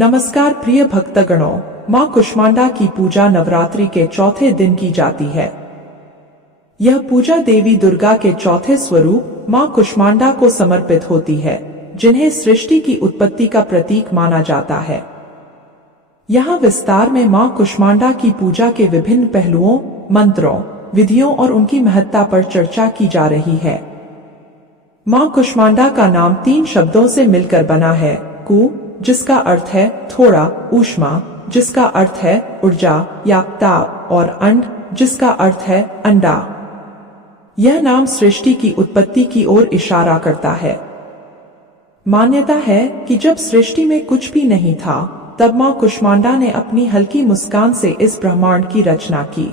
नमस्कार प्रिय भक्तगणों, मां कुष्मांडा की पूजा नवरात्रि के चौथे दिन की जाती है। यह पूजा देवी दुर्गा के चौथे स्वरूप मां कुष्मांडा को समर्पित होती है, जिन्हें सृष्टि की उत्पत्ति का प्रतीक माना जाता है। यहाँ विस्तार में मां कुष्मांडा की पूजा के विभिन्न पहलुओं, मंत्रों, विधियों और उनकी महत्ता पर चर्चा की जा रही है। मां कुष्मांडा का नाम 3 शब्दों से मिलकर बना है। कु, जिसका अर्थ है थोड़ा, ऊष्मा, जिसका अर्थ है ऊर्जा या ताप, और अंड, जिसका अर्थ है अंडा। यह नाम सृष्टि की उत्पत्ति की ओर इशारा करता है। मान्यता है कि जब सृष्टि में कुछ भी नहीं था, तब मां कुष्मांडा ने अपनी हल्की मुस्कान से इस ब्रह्मांड की रचना की।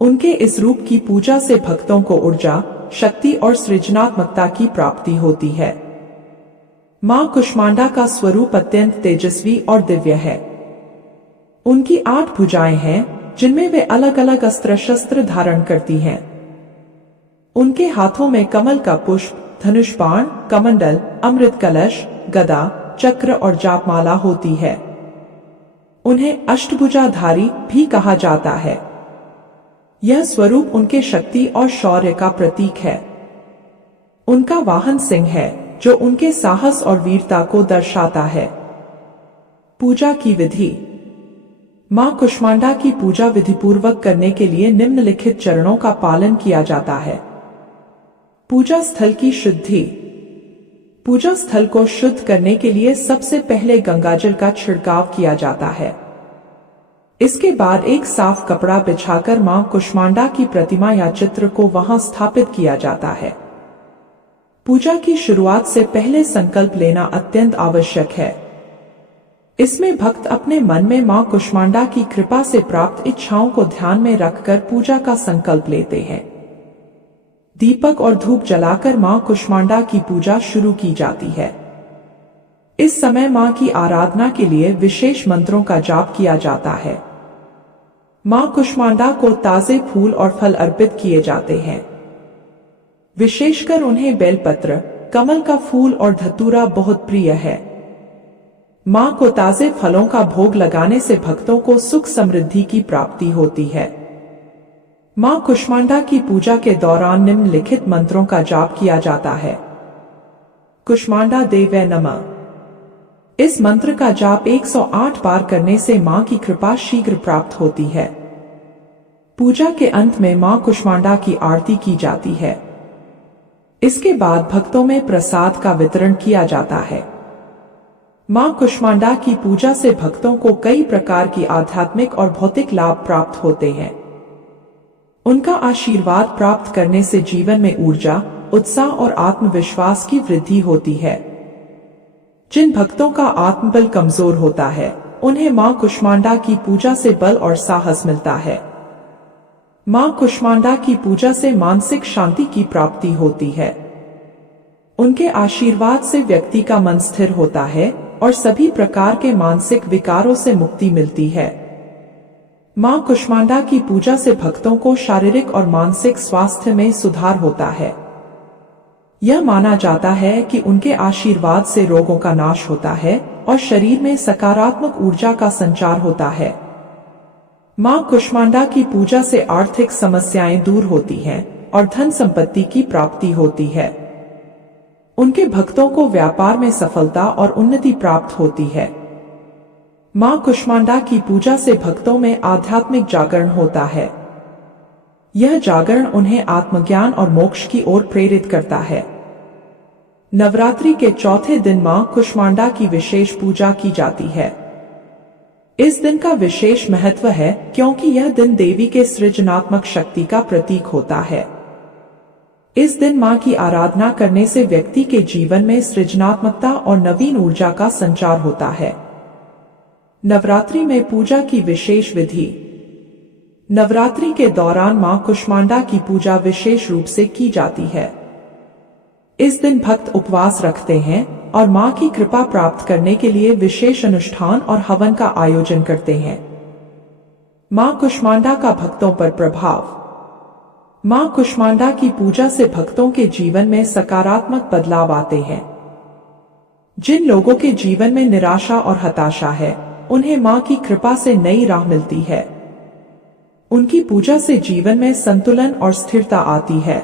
उनके इस रूप की पूजा से भक्तों को ऊर्जा, शक्ति और सृजनात्मकता की प्राप्ति होती है। मां कुष्मांडा का स्वरूप अत्यंत तेजस्वी और दिव्य है। उनकी 8 भुजाएं हैं, जिनमें वे अलग अलग अस्त्र शस्त्र धारण करती हैं। उनके हाथों में कमल का पुष्प, धनुष बाण, कमंडल, अमृत कलश, गदा, चक्र और जापमाला होती है। उन्हें अष्टभुजाधारी भी कहा जाता है। यह स्वरूप उनके शक्ति और शौर्य का प्रतीक है। उनका वाहन सिंह है, जो उनके साहस और वीरता को दर्शाता है। पूजा की विधि। मां कुष्मांडा की पूजा विधिपूर्वक करने के लिए निम्नलिखित चरणों का पालन किया जाता है। पूजा स्थल की शुद्धि। पूजा स्थल को शुद्ध करने के लिए सबसे पहले गंगाजल का छिड़काव किया जाता है। इसके बाद एक साफ कपड़ा बिछाकर मां कुष्मांडा की प्रतिमा या चित्र को वहां स्थापित किया जाता है। पूजा की शुरुआत से पहले संकल्प लेना अत्यंत आवश्यक है। इसमें भक्त अपने मन में मां कुष्मांडा की कृपा से प्राप्त इच्छाओं को ध्यान में रखकर पूजा का संकल्प लेते हैं। दीपक और धूप जलाकर मां कुष्मांडा की पूजा शुरू की जाती है। इस समय मां की आराधना के लिए विशेष मंत्रों का जाप किया जाता है। मां कुष्मांडा को ताजे फूल और फल अर्पित किए जाते हैं। विशेषकर उन्हें बेलपत्र, कमल का फूल और धतूरा बहुत प्रिय है। मां को ताजे फलों का भोग लगाने से भक्तों को सुख समृद्धि की प्राप्ति होती है। मां कुष्मांडा की पूजा के दौरान निम्नलिखित मंत्रों का जाप किया जाता है। कुष्मांडा देव्यै नमः। इस मंत्र का जाप 108 बार करने से मां की कृपा शीघ्र प्राप्त होती है। पूजा के अंत में मां कुष्मांडा की आरती की जाती है। इसके बाद भक्तों में प्रसाद का वितरण किया जाता है। मां कुष्मांडा की पूजा से भक्तों को कई प्रकार की आध्यात्मिक और भौतिक लाभ प्राप्त होते हैं। उनका आशीर्वाद प्राप्त करने से जीवन में ऊर्जा, उत्साह और आत्मविश्वास की वृद्धि होती है। जिन भक्तों का आत्मबल कमजोर होता है, उन्हें मां कुष्मांडा की पूजा से बल और साहस मिलता है। मां कुष्मांडा की पूजा से मानसिक शांति की प्राप्ति होती है। उनके आशीर्वाद से व्यक्ति का मन स्थिर होता है और सभी प्रकार के मानसिक विकारों से मुक्ति मिलती है। मां कुष्मांडा की पूजा से भक्तों को शारीरिक और मानसिक स्वास्थ्य में सुधार होता है। यह माना जाता है कि उनके आशीर्वाद से रोगों का नाश होता है और शरीर में सकारात्मक ऊर्जा का संचार होता है। मां कुष्मांडा की पूजा से आर्थिक समस्याएं दूर होती हैं और धन संपत्ति की प्राप्ति होती है। उनके भक्तों को व्यापार में सफलता और उन्नति प्राप्त होती है। मां कुष्मांडा की पूजा से भक्तों में आध्यात्मिक जागरण होता है। यह जागरण उन्हें आत्मज्ञान और मोक्ष की ओर प्रेरित करता है। नवरात्रि के चौथे दिन मां कुष्मांडा की विशेष पूजा की जाती है। इस दिन का विशेष महत्व है क्योंकि यह दिन देवी के सृजनात्मक शक्ति का प्रतीक होता है। इस दिन मां की आराधना करने से व्यक्ति के जीवन में सृजनात्मकता और नवीन ऊर्जा का संचार होता है। नवरात्रि में पूजा की विशेष विधि। नवरात्रि के दौरान मां कुष्मांडा की पूजा विशेष रूप से की जाती है। इस दिन भक्त उपवास रखते हैं और मां की कृपा प्राप्त करने के लिए विशेष अनुष्ठान और हवन का आयोजन करते हैं। मां कुष्मांडा का भक्तों पर प्रभाव। मां कुष्मांडा की पूजा से भक्तों के जीवन में सकारात्मक बदलाव आते हैं। जिन लोगों के जीवन में निराशा और हताशा है, उन्हें मां की कृपा से नई राह मिलती है। उनकी पूजा से जीवन में संतुलन और स्थिरता आती है।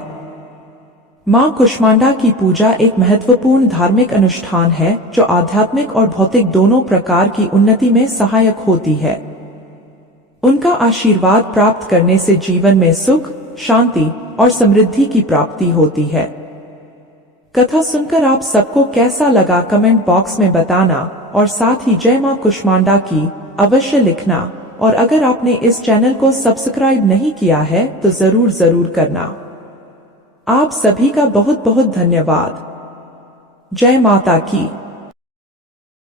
मां कुष्मांडा की पूजा एक महत्वपूर्ण धार्मिक अनुष्ठान है जो आध्यात्मिक और भौतिक दोनों प्रकार की उन्नति में सहायक होती है। उनका आशीर्वाद प्राप्त करने से जीवन में सुख, शांति और समृद्धि की प्राप्ति होती है। कथा सुनकर आप सबको कैसा लगा कमेंट बॉक्स में बताना और साथ ही जय मां कुष्मांडा की अवश्य लिखना। और अगर आपने इस चैनल को सब्सक्राइब नहीं किया है तो जरूर करना। आप सभी का बहुत बहुत धन्यवाद। जय माता की।